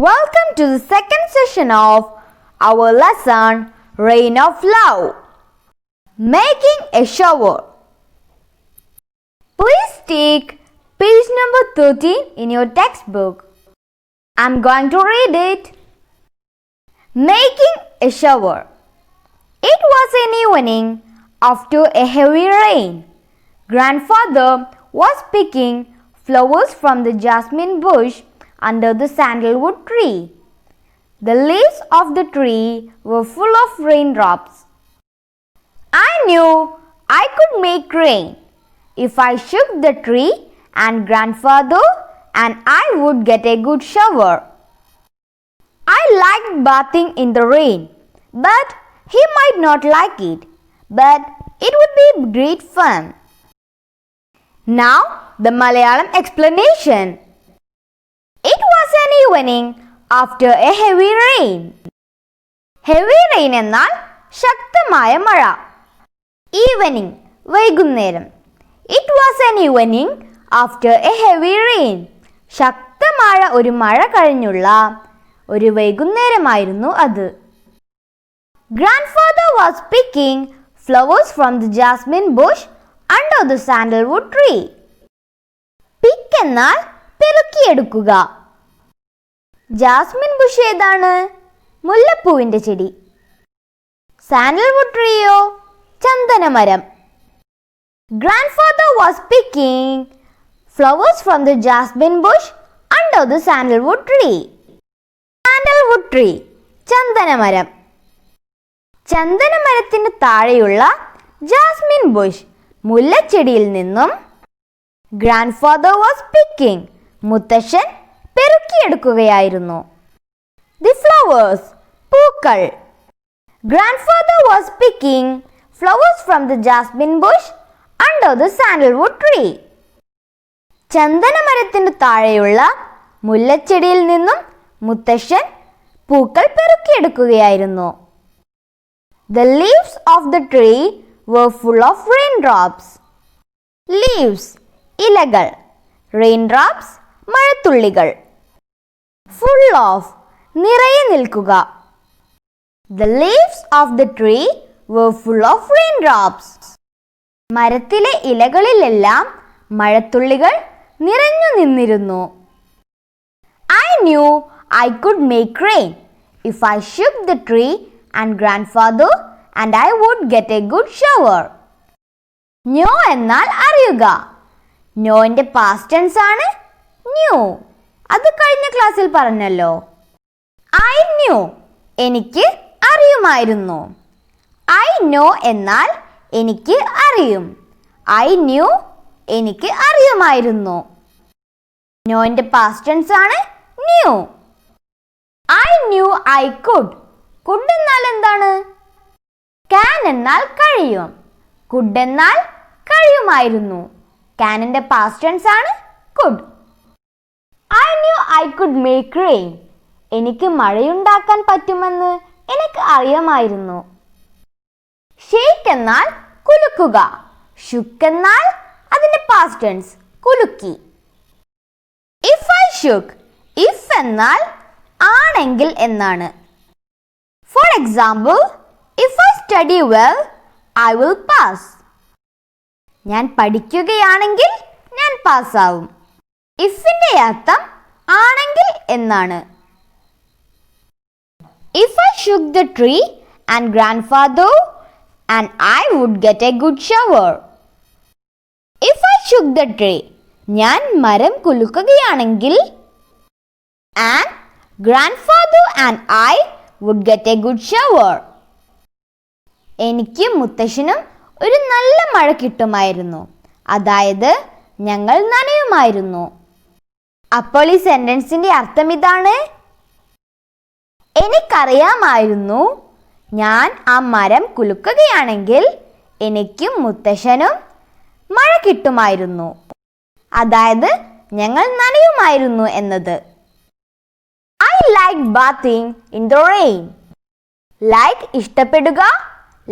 Welcome to the second session of our lesson Rain of Love. Making a shower. Please take page number 13 in your textbook. I'm going to read it. Making a shower. It was an evening after a heavy rain. Grandfather was picking flowers from the jasmine bush under the sandalwood tree. The leaves of the tree were full of raindrops. I knew I could make rain. If I shook the tree and grandfather and I would get a good shower. I liked bathing in the rain, but he might not like it. But it would be great fun. Now the Malayalam explanation. It was an evening after a heavy rain. Heavy rain എന്നാൽ ശക്തമായ മഴ. Evening വൈകുന്നേരം. It was an evening after a heavy rain. ശക്തമായ ഒരു മഴ കഴിഞ്ഞുള്ള ഒരു വൈകുന്നേരമായിരുന്നു അത്. Grandfather was picking flowers from the jasmine bush under the sandalwood tree. Pick എന്നാൽ പെറുക്കിയെടുക്കുക. ജാസ്മിൻ ബുഷ് ഏതാണ്? മുല്ലപ്പൂവിന്റെ ചെടി. Sandalwood ട്രീയോ? ചന്ദനമരം. Grandfather was picking flowers from the jasmine bush under the sandalwood tree. Sandalwood tree, ചന്ദനമരം. ചന്ദനമരത്തിന് താഴെയുള്ള ജാസ്മിൻ ബുഷ് മുല്ലച്ചെടിയിൽ നിന്നും Grandfather was picking, മുത്തശ്ശൻ പെറുക്കിയെടുക്കുകയായിരുന്നു. The flowers, പൂക്കൾ. Grandfather was picking flowers from the jasmine bush under the sandalwood tree. ചന്ദനമരത്തിന് താഴെയുള്ള മുല്ലച്ചെടിയിൽ നിന്നും മുത്തശ്ശൻ പൂക്കൾ പെറുക്കിയെടുക്കുകയായിരുന്നു. The leaves of the tree were full of raindrops. Leaves, ഇലകൾ. Raindrops, മഴത്തുള്ളികൾ. Full of, നിറയെ നിൽക്കുക. The leaves of the tree were full of raindrops. മരത്തിലെ ഇലകളിലെല്ലാം മഴത്തുള്ളികൾ നിറഞ്ഞു നിന്നിരുന്നു. I knew I could make rain if I shook the tree and grandfather and I would get a good shower. Know എന്നാൽ അറിയുക. Knowന്റെ past tense ആണ് knew. അത് കഴിഞ്ഞ ക്ലാസ്സിൽ പറഞ്ഞല്ലോ. I knew, എനിക്ക് അറിയുമായിരുന്നു. I know എന്നാൽ എനിക്ക് അറിയും. I knew, എനിക്ക് അറിയുമായിരുന്നു. Knowന്റെ past tense ആണ് knew. I knew I could. Could എന്നാൽ എന്താണ്? Can എന്നാൽ കഴിയും. Could എന്നാൽ കഴിയുമായിരുന്നു. Canന്റെ past tense ആണ് could. I knew I could make rain. എനിക്ക് മഴയുണ്ടാക്കാൻ പറ്റുമെന്ന് എനിക്ക് അറിയാമായിരുന്നു. Shake എന്നാൽ കുലുക്കുക. Shook എന്നാൽ അതിന്റെ past tense കുലുക്കി. If I shook, if എന്നാൽ ആണെങ്കിൽ എന്നാണ്. For example, if I study well, I will pass. ഞാൻ പഠിക്കുകയാണെങ്കിൽ ഞാൻ പാസ്സാവും. ഇഫിന്റെ അർത്ഥം ആണെങ്കിൽ എന്നാണ്. If I shook the tree and grandfather and I would get a good shower. If I shook the tree, ഞാൻ മരം കുലുക്കുകയാണെങ്കിൽ and grandfather and I would get a good shower. എനിക്കും മുത്തശ്ശനും ഒരു നല്ല മഴ കിട്ടുമായിരുന്നു. അതായത് ഞങ്ങൾ നനയുമായിരുന്നു. അപ്പോൾ ഈ സെന്റൻസിന്റെ അർത്ഥം ഇതാണ്. എനിക്കറിയാമായിരുന്നു ഞാൻ ആ മരം കുലുക്കുകയാണെങ്കിൽ എനിക്കും മുത്തശ്ശനും മഴ കിട്ടുമായിരുന്നു. അതായത് ഞങ്ങൾ നനയുമായിരുന്നു എന്നത്. I like bathing in the rain. Like ഇഷ്ടപ്പെടുക,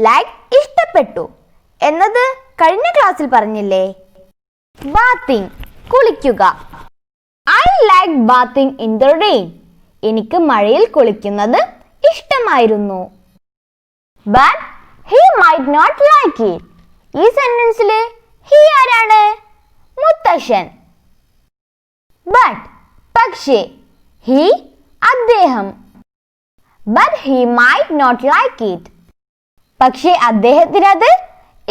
like ഇഷ്ടപ്പെട്ടു എന്നത് കഴിഞ്ഞ ക്ലാസ്സിൽ പറഞ്ഞില്ലേ? Bathing കുളിക്കുക. I like bathing in the rain. എനിക്ക് മഴയിൽ കുളിക്കുന്നത് ഇഷ്ടമായിരുന്നു. But he might not like it. ഈ സെന്റൻസിൽ he ആരാണ്? മുത്തശ്ശൻ. But പക്ഷേ he അദ്ദേഹം. But he might not like it. പക്ഷേ അദ്ദേഹത്തിന് അത്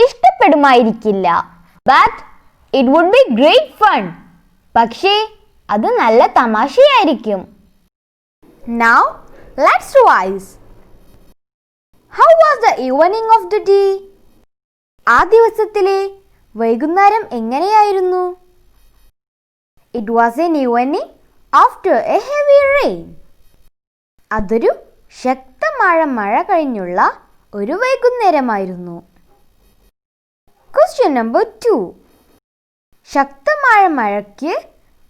ഇഷ്ടപ്പെടുമായിരിക്കില്ല. But it would be great fun. പക്ഷേ അത് നല്ല തമാശയായിരിക്കും. Now let's revise. How was the evening of the day? ആ ദിവസത്തിലെ വൈകുന്നേരം എങ്ങനെയായിരുന്നു? It was an evening after a heavy rain. അതൊരു ശക്തമായ മഴ കഴിഞ്ഞുള്ള ഒരു വൈകുന്നേരമായിരുന്നു. Question number 2. ശക്തമായ മഴയ്ക്ക്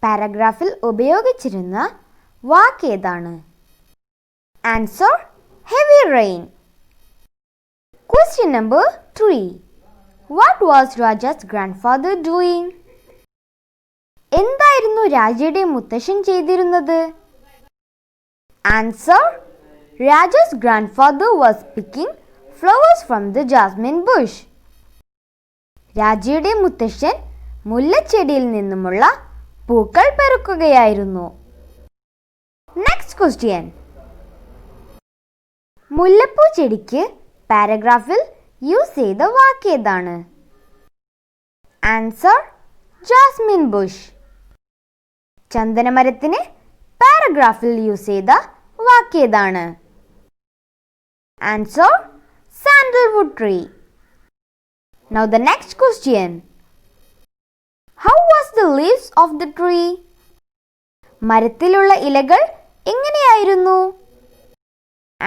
പാരഗ്രാഫിൽ ഉപയോഗിച്ചിരുന്ന വാക്ക് ഏതാണ്? Answer: heavy rain. Question number 3. What was Raja's grandfather doing? എന്തായിരുന്നു രാജയുടെ മുത്തശ്ശൻ ചെയ്തിരുന്നത്? Answer: Raja's grandfather was picking flowers from the jasmine bush. രാജയുടെ മുത്തശ്ശൻ മുല്ലച്ചെടിയിൽ നിന്നുമുള്ള പൂക്കൾ പെറുക്കുകയായിരുന്നു. Next question. മുല്ലപ്പൂ ചെടിക്ക് പാരഗ്രാഫിൽ യൂസ് ചെയ്ത വാക്ക് ഏതാണ്? Answer: jasmine bush. ചന്ദനമരത്തിന് പാരഗ്രാഫിൽ യൂസ് ചെയ്ത വാക്ക് ഏതാണ്? Answer: sandalwood tree. Now the next question. How was the leaves of the tree? മരത്തിലുള്ള ഇലകൾ എങ്ങനെയായിരുന്നു?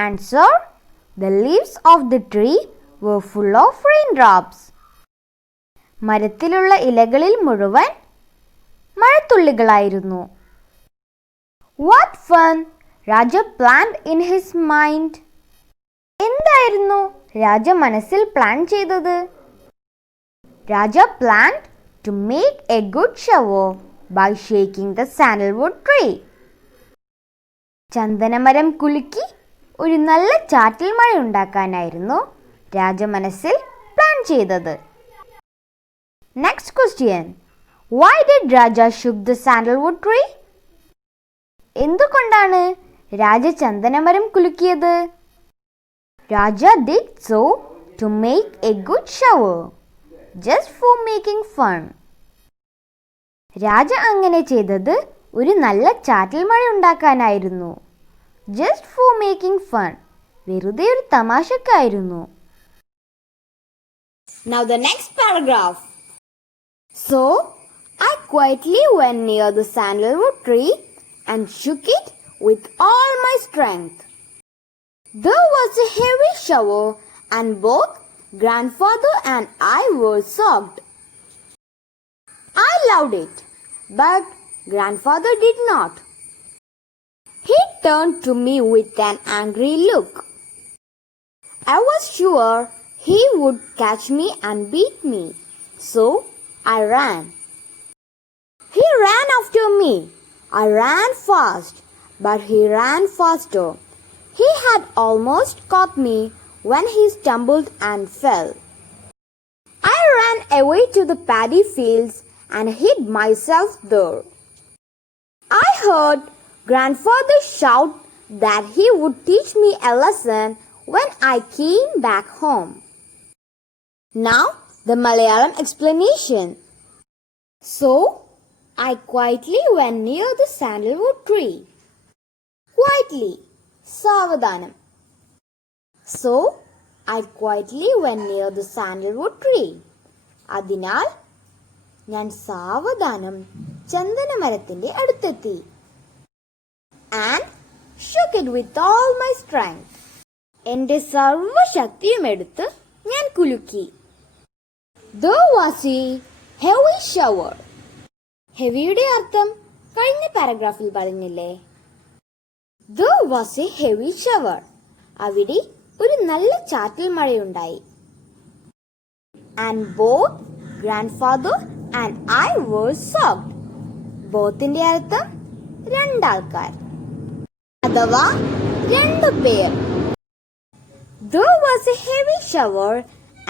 Answer: the leaves of the tree were full of raindrops. മരത്തിലുള്ള ഇലകളിൽ മുഴുവൻ മഴത്തുള്ളികളായിരുന്നു. What fun Raja planned in his mind. എന്തായിരുന്നു രാജ മനസ്സിൽ plan ചെയ്തത്? Raja planned to make a good shower by shaking the sandalwood tree. ചന്ദനമരം കുലുക്കി ഒരു നല്ല ചാറ്റൽ മഴ ഉണ്ടാക്കാനായിരുന്നു രാജ മനസ്സിൽ പ്ലാൻ ചെയ്തത്. Next question. Why did Raja shook the sandalwood tree? എന്തുകൊണ്ടാണ് രാജ ചന്ദനമരം കുലുക്കിയത്? Raja did so to make a good shower, just for making fun. രാജ അങ്ങനെ ചെയ്തത് ഒരു നല്ല ചാറ്റൽ മഴ ഉണ്ടാക്കാനായിരുന്നു. Just for making fun. വെറുതെ ഒരു തമാശക്കായിരുന്നു. Now the next paragraph. So I quietly went near the sandalwood tree and shook it with all my strength. There was a heavy shower and both grandfather and I were soaked. I loved it, but grandfather did not. He turned to me with an angry look. I was sure he would catch me and beat me, so I ran. He ran after me. I ran fast, but he ran faster. He had almost caught me when he stumbled and fell. I ran away to the paddy fields and hid myself there. I heard grandfather shout that he would teach me a lesson when I came back home. Now the Malayalam explanation. So I quietly went near the sandalwood tree. Quietly, സാവധാനം. So I quietly went near the sandalwood tree. അതിനാൽ ഞാൻ സാവധാനം ചന്ദനമരത്തിന്റെ അടുത്തെത്തി. And shook it with all my strength. എന്റെ സർവശക്തിയും എടുത്ത് ഞാൻ കുലുക്കി. There was a heavy shower. ഹെവിയുടെ അർത്ഥം കഴിഞ്ഞ പാരഗ്രാഫിൽ പറഞ്ഞില്ലേ? There was a heavy shower. അവിടെ ഒരു നല്ല ചാറ്റൽ മഴയുണ്ടായി. And both grandfather and I were soaked. ബോത്തിന്റെ അർത്ഥം രണ്ടാൾക്കാർ. അഥവാ രണ്ടുപേർ. There was a heavy shower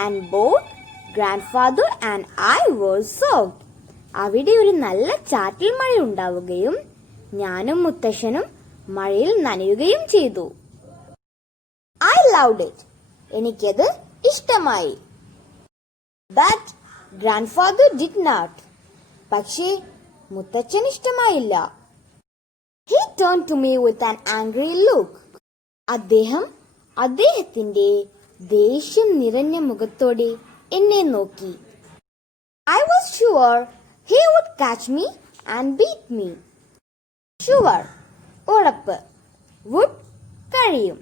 and both grandfather and I were soaked. അവിടെ ഒരു നല്ല ചാറ്റൽ മഴ ഉണ്ടാവുകയും ഞാനും മുത്തശ്ശനും മഴയിൽ നനയുകയും ചെയ്തു. I loved it. എനിക്കത് ഇഷ്ടമായി. But grandfather did not. പക്ഷേ മുത്തച്ഛന് ഇഷ്ടമായില്ല. He turned to me with an angry look. അദ്ദേഹത്തിന്റെ ദേഷ്യം നിറഞ്ഞ മുഖത്തോടെ എന്നെ നോക്കി. I was sure he would catch me and beat me. Sure, ഉറപ്പ്. Would, കഴിയും.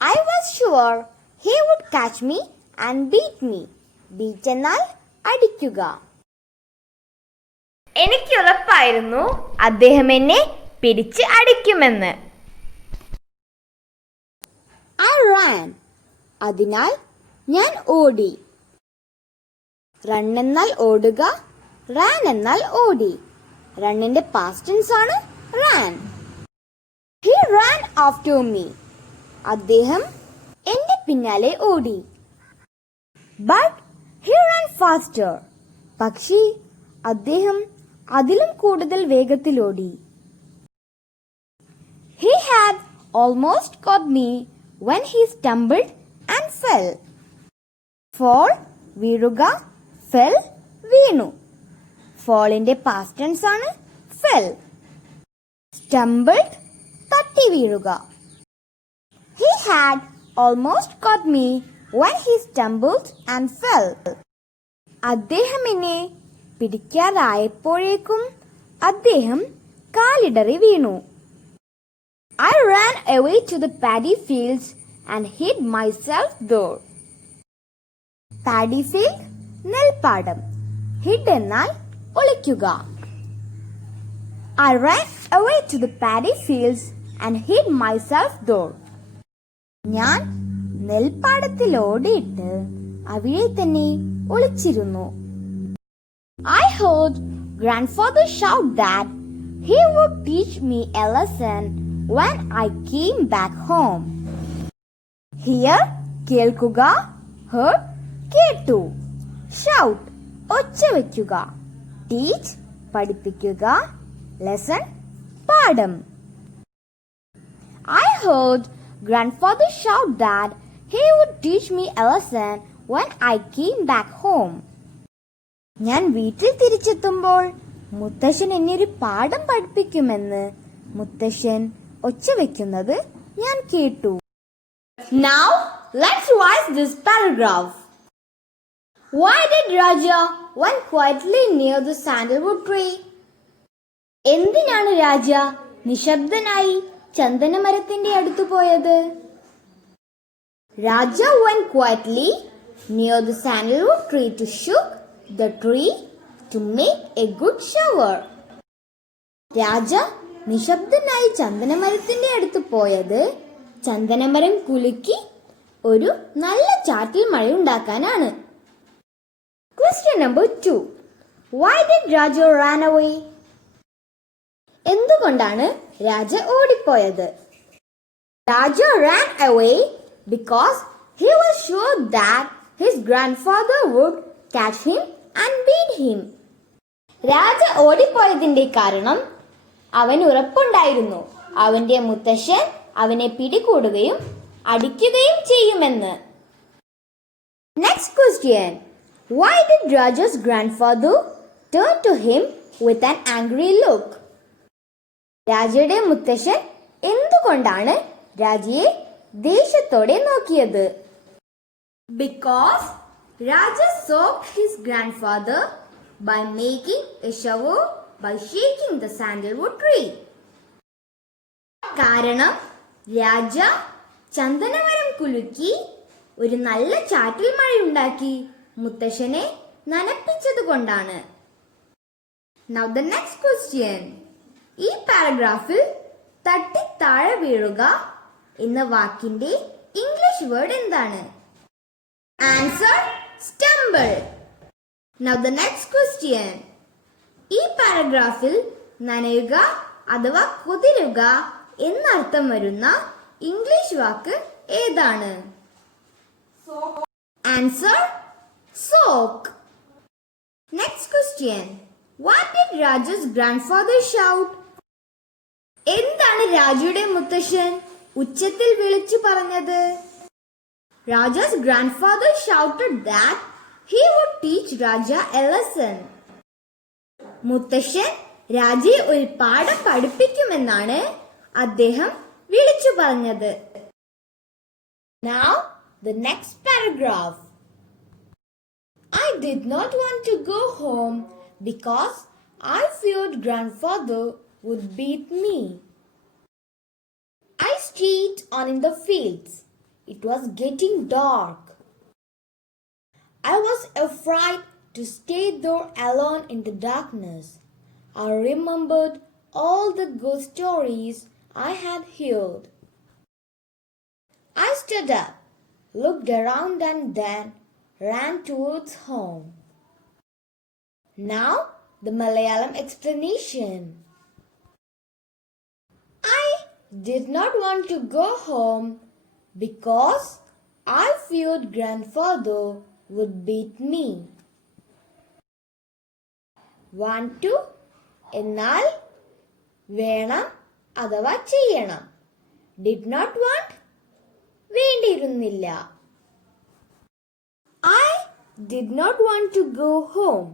I was sure he would catch me and beat me. Beat എന്നാൽ അടിക്കുക. എനിക്ക് ഉറപ്പായിരുന്നു അദ്ദേഹം എന്നെ പിടിച്ച് അടിക്കുമെന്ന്. I ran. അതിനാൽ ഞാൻ ഓടി. റൺ എന്നാൽ ഓടുക, റാൻ എന്നാൽ ഓടി. റണ്ണിന്റെ പാസ്റ്റ് ടെൻസ് ആണ് Rann. He ran after me. അദ്ദേഹം എന്റെ പിന്നാലെ ഓടി. But he ran faster. പക്ഷേ അദ്ദേഹം അതിലും കൂടുതൽ വേഗത്തിൽ ഓടി. He had almost caught me when he stumbled and fell. Fall, വീഴുക, fell, വീണു. ഫാളിന്റെ പാസ്റ്റ് ടെൻസ് ആണ് fell. Stumbled, തട്ടി വീഴുക. He had almost caught me when he stumbled and fell. അദ്ദേഹം എന്നെ പിടിക്കാറായപ്പോഴേക്കും അദ്ദേഹം കാലിടറി വീണു. I ran away to the paddy fields and hid myself there. Paddy field, നെൽപ്പാടം. Hid എന്നാൽ ഒളിക്കുക. I ran away to the paddy fields and hid myself there. ഞാൻ നെൽപ്പാടത്തിൽ ഓടിയിട്ട് അവിടെ തന്നെ ഒളിച്ചിരുന്നു. I heard grandfather shout that he would teach me a lesson when I came back home. Hear, കേൾക്കുക, heard, കേട്ടു. Shout, ഒച്ച വയ്ക്കുക. Teach, പഠിപ്പിക്കുക. Lesson, പാഠം. I heard grandfather shout that he would teach me a lesson when I came back home. ഞാൻ വീട്ടിൽ തിരിച്ചെത്തുമ്പോൾ മുത്തശ്ശൻ എന്നെ ഒരു പാഠം പഠിപ്പിക്കുമെന്ന് മുത്തശ്ശൻ ഒച്ച വെക്കുന്നത് ഞാൻ കേട്ടു. Now let's revise this paragraph. Why did Raja went quietly near the sandalwood tree? എന്തിനാണ് രാജ നിശബ്ദനായി ചന്ദനമരത്തിന്റെ അടുത്ത് പോയത്? Raja went quietly near the sandalwood tree to shook the tree to make a good shower. രാജ നിശബ്ദനായി ചന്ദനമരത്തിന്റെ അടുത്ത് പോയത് ചന്ദനമരം കുലുക്കി ഒരു നല്ല ചാറ്റൽ മഴ ഉണ്ടാക്കാനാണ്. Question number 2. Why did Raja run away? എന്തുകൊണ്ടാണ് രാജ ഓടിപ്പോയത്? Raja ran away because he was sure that his grandfather would catch him and beat him. രാജ ഓടിപ്പോയതിന്റെ കാരണം അവൻ ഉറപ്പുണ്ടായിരുന്നു അവന്റെ മുത്തശ്ശൻ അവനെ പിടികൂടുകയും അടിക്കുകയും ചെയ്യുമെന്ന്. Next question. Why did Raja's grandfather turn to him with an angry look? രാജയുടെ മുത്തശ്ശൻ എന്തുകൊണ്ടാണ് രാജയെ ദേഷ്യത്തോടെ നോക്കിയത്? Because Raja soaked his grandfather by making a shower by shaking the sandalwood tree. കാരണം രാജ ചന്ദനമരം കുലുക്കി ഒരു നല്ല ചാറ്റൽ മഴയുണ്ടാക്കി മുത്തശ്ശനെ നനപ്പിച്ചതുകൊണ്ടാണ്. Now the next question. ഈ പാരഗ്രാഫിൽ തട്ടി താഴെ വീഴുക എന്ന വാക്കിന്റെ ഇംഗ്ലീഷ് വേർഡ് എന്താണ്? Answer, stumble. Now the next question. ഈ പാരഗ്രാഫിൽ നനയുക അഥവാ കുതിരുക എന്നർത്ഥം വരുന്ന ഇംഗ്ലീഷ് വാക്ക് ഏതാണ്? Answer sock. Next question. What did Raju's grandfather shout? എന്താണ് രാജുയുടെ മുത്തശ്ശൻ ഉച്ചത്തിൽ വിളിച്ചു പറഞ്ഞത്? Raja's grandfather shouted that he would teach Raja a lesson. മുത്തശ്ശൻ രാജയെ ഒരു പാഠം പഠിപ്പിക്കുമെന്നാണ് അദ്ദേഹം വിളിച്ചു പറഞ്ഞത്. Now the next paragraph. I did not want to go home because I feared grandfather would beat me. I stayed on in the fields. It was getting dark. I was afraid to stay there alone in the darkness. I remembered all the ghost stories I had heard. I stood up, looked around and then ran towards home. Now the Malayalam explanation. I did not want to go home because I feared grandfather would beat me. Want to എന്നാൽ വേണം അഥവാ ചെയ്യണം. Did not want വേണ്ടിയിരുന്നില്ല. I did not want to go home.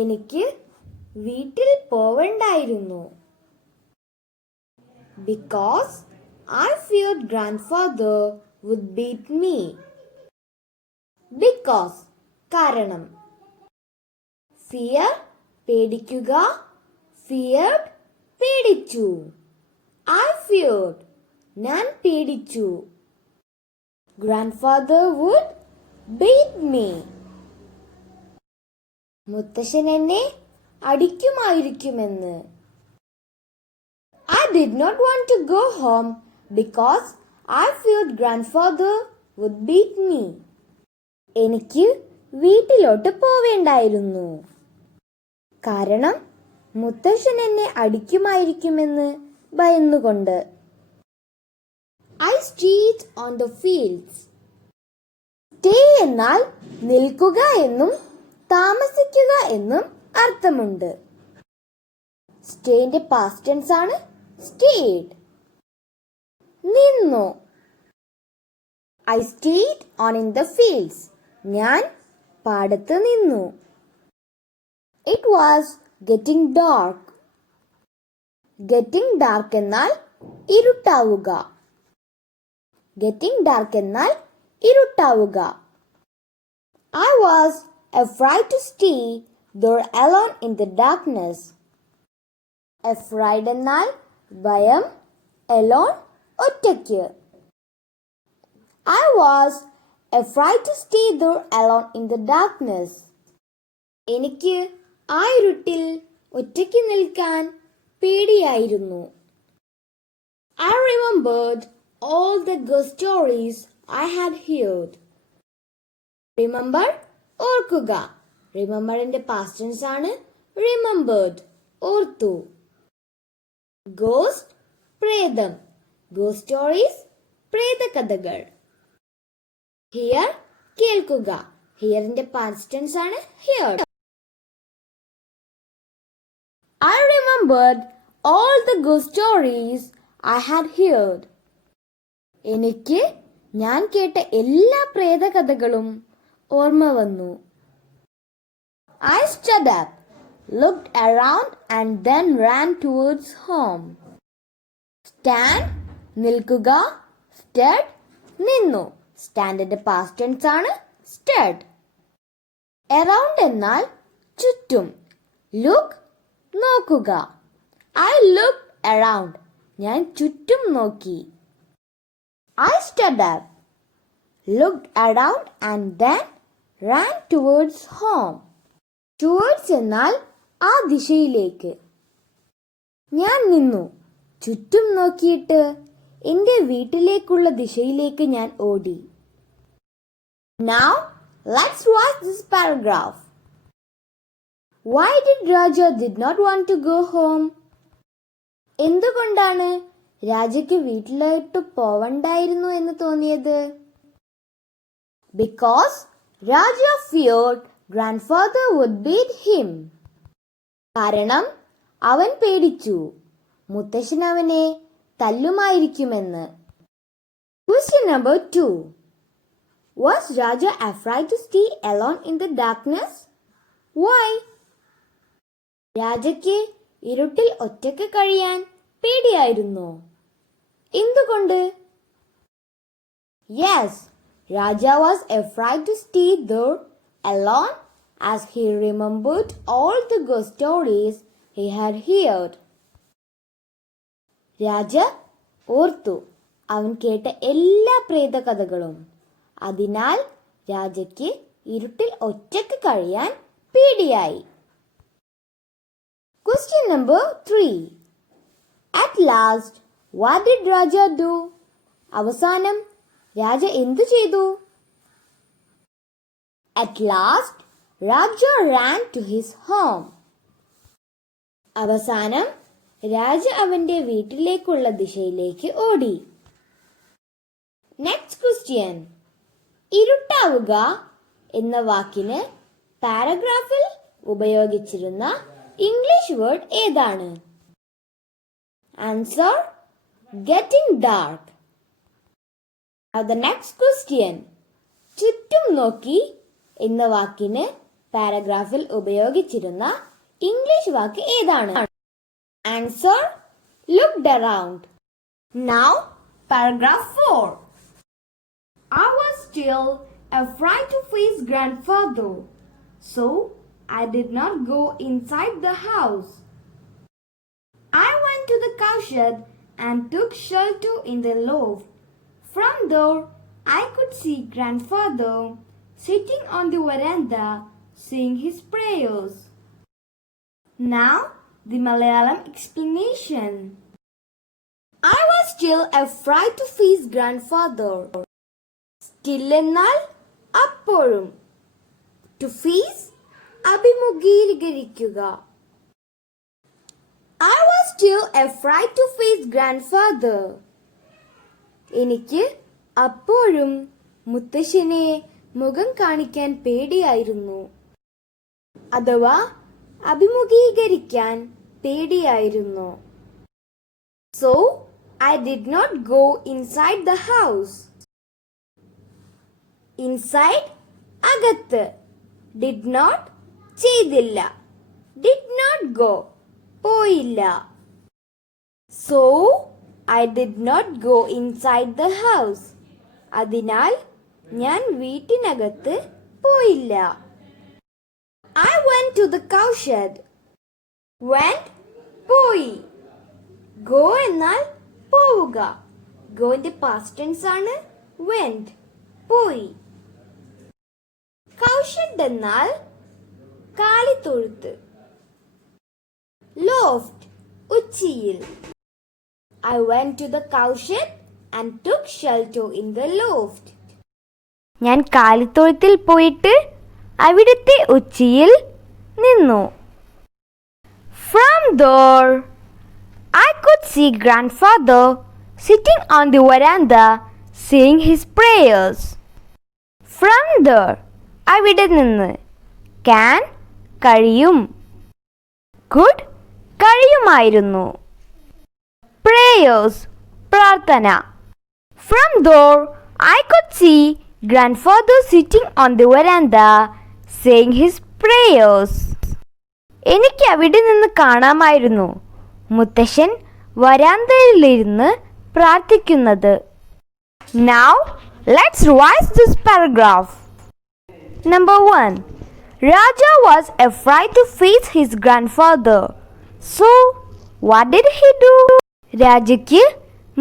എനിക്ക് വീട്ടിൽ പോവണ്ടായിരുന്നു. Because I feared grandfather would beat me. Because കാരണം. Fear പേടിക്കുക. Feared പേടിച്ചു. I feared ഞാൻ പേടിച്ചു. Grandfather would beat me. മുത്തശ്ശൻ എന്നെ അടിക്കുമായിരിക്കുമെന്ന്. I did not want to go home because I feared grandfather would beat me. എനിക്ക് വീട്ടിലോട്ട് പോവേണ്ടായിരുന്നു. കാരണം മുത്തശ്ശൻ എന്നെ അടിക്കുമായിരിക്കുമെന്ന് ഭയന്നുകൊണ്ട്. I stayed on the fields. Stay എന്നാൽ നിൽക്കുക എന്നും താമസിക്കുക എന്നും അർത്ഥമുണ്ട്. സ്റ്റേന്റെ പാസ്റ്റ് ടെൻസ് ആണ് stayed. നിന്നു. I stayed on in the fields. ഞാൻ പാടത്ത് നിന്നു. It was getting dark. Getting dark എന്നാൽ ഇരുട്ടാവുക. Getting dark എന്നാൽ ഇരുട്ടാവുക. I was afraid to stay there alone in the darkness. Afraid എന്നാൽ ഭയം, alone ഒറ്റയ്ക്ക്. I was afraid to stay there alone in the darkness. എനിക്ക് ആ ഇരുട്ടിൽ ഒറ്റയ്ക്ക് നിൽക്കാൻ പേടിയായിരുന്നു. I remembered all the ghost stories I had heard. Remember ഓർക്കുക. Rememberന്റെ past tense ആണ് remembered ഓർത്തു. Ghost പ്രേതം. Ghost stories പ്രേതകഥകൾ. Hear കേൾക്കുക. Hearന്റെ past tense ആണ് heard. I remembered all the ghost stories I had heard. എനിക്ക് ഞാൻ കേട്ട എല്ലാ പ്രേതകഥകളും ഓർമ്മ വന്നു. I stood up, looked around and then ran towards home. Stand നിൽക്കുക. Stood നിന്നു. സ്റ്റാൻഡിന്റെ പാസ്റ്റ് ടെൻസ് ആണ് stood. Around എന്നാൽ ചുറ്റും. Look നോക്കുക. I looked around. ഞാൻ ചുറ്റും നോക്കി. I stood up, looked around and then ran towards home. Towards എന്നാൽ ആ ദിശയിലേക്ക്. ഞാൻ നിന്നു. ചുറ്റും നോക്കിയിട്ട് എൻ്റെ വീട്ടിലേക്കുള്ള ദിശയിലേക്ക് ഞാൻ ഓടി. Now let's watch this paragraph. Why did Raja did not want to go home? എന്തുകൊണ്ടാണ് രാജയ്ക്ക് വീട്ടിലോട്ട് പോവണ്ടായിരുന്നു എന്ന് തോന്നിയത്? Because Raja feared grandfather would beat him. കാരണം അവൻ പേടിച്ചു മുത്തശ്ശൻ അവനെ തല്ലുമായിരിക്കുമെന്ന്. Question number 2. Was Raja afraid to stay alone in the darkness? Why? രാജയ്ക്ക് ഇരുട്ടിൽ ഒറ്റയ്ക്ക് കഴിയാൻ പേടിയായിരുന്നോ? എന്തുകൊണ്ട്? Yes, Raja was afraid to stay there alone as he remembered all the ghost stories he had heard. രാജ ഓർത്തു അവൻ കേട്ട എല്ലാ പ്രേതകഥകളും. അതിനാൽ രാജയ്ക്ക് ഇരുട്ടിൽ ഒറ്റയ്ക്ക് കഴിയാൻ പേടിയായി. Question number 3. At last, what did Raja do? അവസാനം രാജ എന്തു ചെയ്തു? At last, Raja ran to his home. അവസാനം രാജ അവന്റെ വീട്ടിലേക്കുള്ള ദിശയിലേക്ക് ഓടി. Next question. ഇരുട്ടാവുക എന്ന വാക്കിന് പാരഗ്രാഫിൽ ഉപയോഗിച്ചിരുന്ന ഇംഗ്ലീഷ് വേർഡ് ഏതാണ്? Answer: getting dark. Now the next question. ചുറ്റും നോക്കി എന്ന വാക്കിന് പാരഗ്രാഫിൽ ഉപയോഗിച്ചിരുന്ന ഇംഗ്ലീഷ് വാക്ക് ഏതാണ്? Answer: looked around. Now paragraph 4. I was still afraid to face grandfather, so I did not go inside the house. I went to the cowshed and took shelter in the loft. From there, I could see grandfather sitting on the veranda saying his prayers. Now, the Malayalam explanation. I was still afraid to face grandfather. Still എന്നാൽ അപ്പോഴും. To face അഭിമുഖീകരിക്കുക. I was still afraid to face grandfather. എനിക്ക് അപ്പോഴും മുത്തശ്ശനെ മുഖം കാണിക്കാൻ പേടിയായിരുന്നു. അഥവാ അഭിമുഖീകരിക്കാൻ പേടിയായിരുന്നു. So, I did not go inside the house. Inside അകത്ത്. Did not ചെയ്തില്ല. Did not go പോയില്ല. So, I did not go inside the house. അതിനാൽ ഞാൻ വീട്ടിനകത്ത് പോയില്ല. I went to the cowshed. Went പോയി. Go എന്നാൽ പോവുക. Goന്റെ past tense ആണ് went പോയി. Cowshed എന്നാൽ കാലിത്തൊഴുത്ത്. Loft ഉച്ചിയിൽ. I went to the cowshed and took shelter in the loft. ഞാൻ കാലിത്തൊഴുത്തിൽ പോയിട്ട് അവിടുത്തെ ഉച്ചിയിൽ നിന്നു. From there, I could see grandfather sitting on the veranda saying his prayers. From there, അവിടെ നിന്ന്. Can കഴിയും. Could കഴിയുമായിരുന്നു. Prayers പ്രാർത്ഥന. From there, I could see grandfather sitting on the veranda saying his prayers. എനിക്ക് അവിടെ നിന്ന് കാണാമായിരുന്നു മുത്തശ്ശൻ വരാന്തയിലിരുന്ന് പ്രാർത്ഥിക്കുന്നത്. Now, let's revise this paragraph. Number 1. Raja was afraid to face his grandfather. So, what did he do? രാജയ്ക്ക്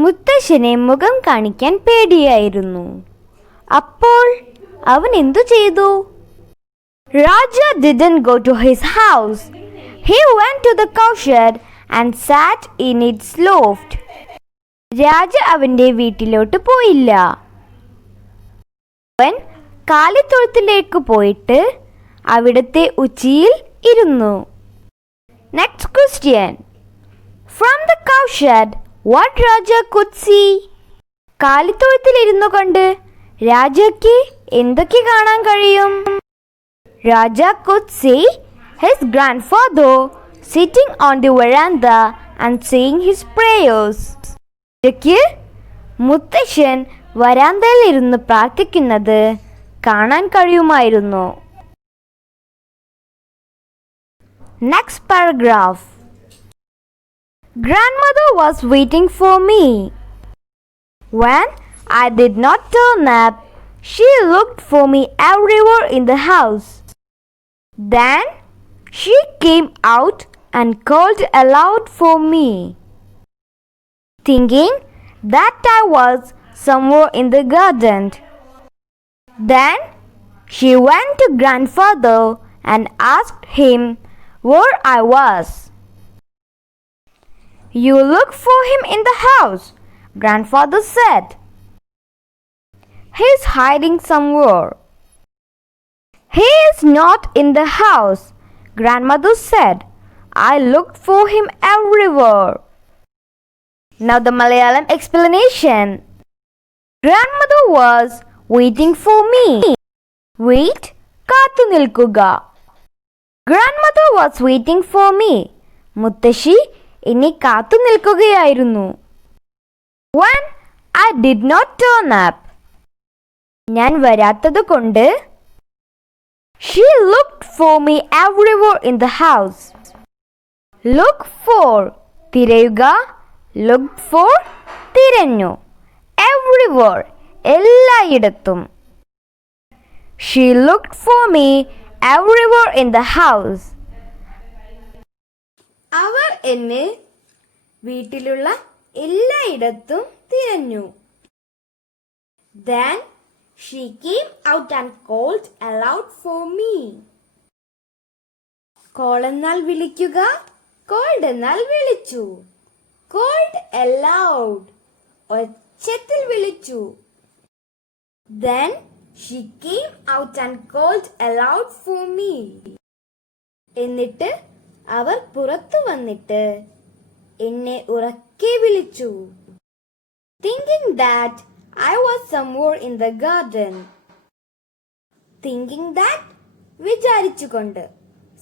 മുത്തശ്ശനെ മുഖം കാണിക്കാൻ പേടിയായിരുന്നു. അപ്പോൾ അവൻ എന്തു ചെയ്തു? Raja didn't go to his house. He went to the cowshed and sat in its loft. രാജ അവന്റെ വീട്ടിലോട്ട് പോയില്ല. അവൻ കാലിത്തൊഴുത്തിലേക്ക് പോയിട്ട് അവിടുത്തെ ഉച്ചിയിൽ ഇരുന്നു. Next question. From the cowshed, what Raja could see? കാലിത്തൊഴുത്തിലിരുന്നു കൊണ്ട് രാജയ്ക്ക് എന്തൊക്കെ കാണാൻ കഴിയും? Raja could see his grandfather sitting on the veranda and saying his prayers. രാജയ്ക്ക് മുത്തശ്ശൻ വരാന്തയിൽ ഇരുന്ന് പ്രാർത്ഥിക്കുന്നത് കാണാൻ കഴിയുമായിരുന്നു. Next paragraph. Grandmother was waiting for me. When I did not turn up, she looked for me everywhere in the house. Then she came out and called aloud for me, thinking that I was somewhere in the garden. Then she went to grandfather and asked him where I was. You look for him in the house, grandfather said. He's hiding somewhere. He is not in the house, grandmother said. I looked for him everywhere. Now the Malayalam explanation. Grandmother was waiting for me. Wait, കാത്തു നിൽക്കുക. Grandmother was waiting for me. മുത്തശ്ശി എന്നെ കാത്തു നിൽക്കുകയായിരുന്നു. When I did not turn up, ഞാൻ വരാത്തത് കൊണ്ട്. She looked for me everywhere in the house. Look for തിരയുക. Looked for തിരഞ്ഞു. Everywhere എല്ലായിടത്തും. She looked for me everywhere in the house. അവൾ എന്നെ വീട്ടിലുള്ള എല്ലായിടത്തും തിരഞ്ഞു. Then she came out and called aloud for me. Call എന്നാൽ വിളിക്കുക, called എന്നാൽ വിളിച്ചു. Called aloud ഒച്ചത്തിൽ വിളിച്ചു. Then she came out and called aloud for me. എന്നിട്ട് അവർ പുറത്തു വന്നിട്ട് എന്നെ ഉറക്കെ വിളിച്ചു. Thinking that I was somewhere in the garden. Thinking that വിചാരിച്ചുകൊണ്ട്.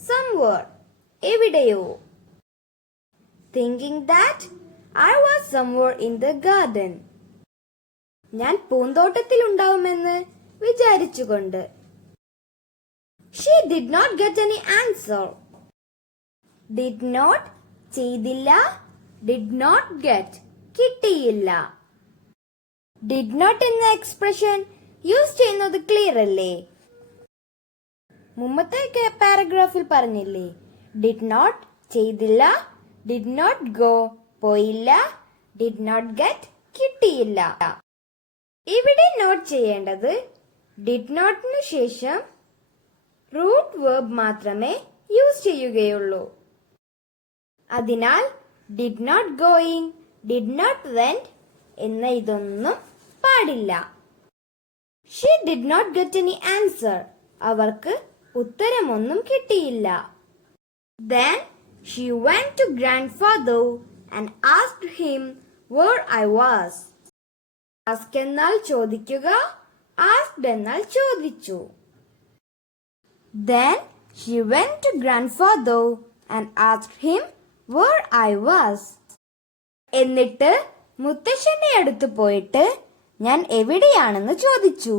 Somewhere എവിടെയോ. Thinking that I was somewhere in the garden. ഞാൻ പൂന്തോട്ടത്തിൽ ഉണ്ടാവുമെന്ന് വിചാരിച്ചുകൊണ്ട്. She did not get any answer. Did not ചെയ്തില്ല. Did not get കിട്ടിയില്ല. Did not എന്ന expression use ചെയ്യുന്നത് ക്ലിയർ അല്ലേ? മുമ്പത്തെ പാരഗ്രാഫിൽ പറഞ്ഞില്ലേ, ഡിഡ് നോട്ട് ചെയ്തില്ല, ഡിഡ് നോട്ട് ഗോ പോയില്ല, ഡിഡ് നോട്ട് ഗെറ്റ് കിട്ടിയില്ല. ഇവിടെ നോട്ട് ചെയ്യേണ്ടത് ഡിഡ് നോട്ടിനു ശേഷം റൂട്ട് വേർബ് മാത്രമേ യൂസ് ചെയ്യുകയുള്ളൂ. അതിനാൽ did not going, did not went എന്ന ഇതൊന്നും പാടില്ല. She did not get any answer. അവർക്ക് ഉത്തരമൊന്നും കിട്ടിയില്ല. Then she went to grandfather and asked him where I was. Ask എന്നാൽ ചോദിക്കുക, asked എന്നാൽ ചോദിച്ചു. Then she went to grandfather and asked him where I was. എന്നിട്ട് മുത്തശ്ശന്റെ അടുത്ത് പോയിട്ട് ഞാൻ എവിടെയാണെന്ന് ചോദിച്ചു.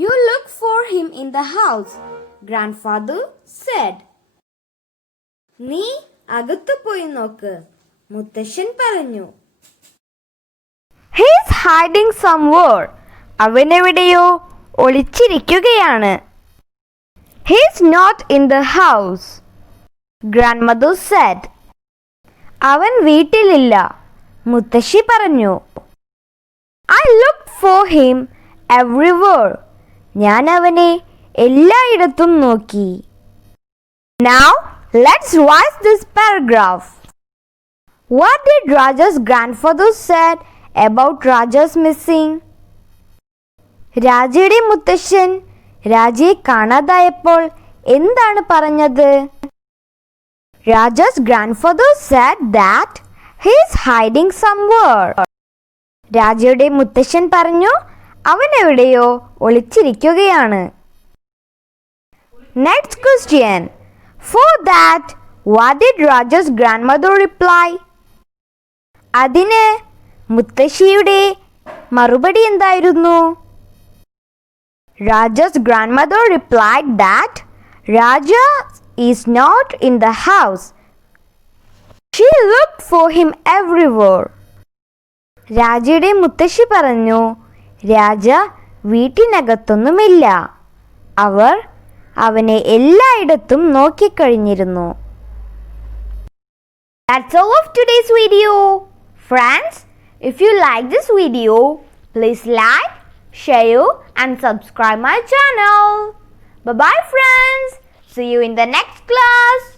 You look for him in the house, grandfather said. നീ അകത്ത് പോയി നോക്ക്, മുത്തശ്ശൻ പറഞ്ഞു. He is hiding somewhere. അവൻ എവിടെയോ ഒളിച്ചിരിക്കുകയാണ്. He is not in the house, grandmother said. അവൻ വീട്ടിലില്ല, മുത്തശ്ശി പറഞ്ഞു. I looked for him everywhere. ഞാൻ അവനെ എല്ലായിടത്തും നോക്കി. Now let's revise this paragraph. What did Raja's grandfather said about Raja's missing? രാജയുടെ മുത്തശ്ശൻ രാജയെ കാണാതായപ്പോൾ എന്താണ് പറഞ്ഞത്? Raja's grandfather said that he is hiding somewhere. രാജയുടെ മുത്തശ്ശൻ പറഞ്ഞു അവൻ എവിടെയോ ഒളിച്ചിരിക്കുകയാണ്. Next question. For that, what did Raja's grandmother reply? അതിന് മുത്തശ്ശിയുടെ മറുപടി എന്തായിരുന്നു? Raja's grandmother replied that Raja is not in the house. She looked for him everywhere. രാജയുടെ മുത്തശ്ശി പറഞ്ഞു രാജ വീട്ടിനകത്തൊന്നുമില്ല. അവർ അവനെ എല്ലായിടത്തും നോക്കിക്കഴിഞ്ഞിരുന്നു. That's all of today's video. Friends, if you like this video, please like, share and subscribe my channel. Bye bye friends. See you in the next class.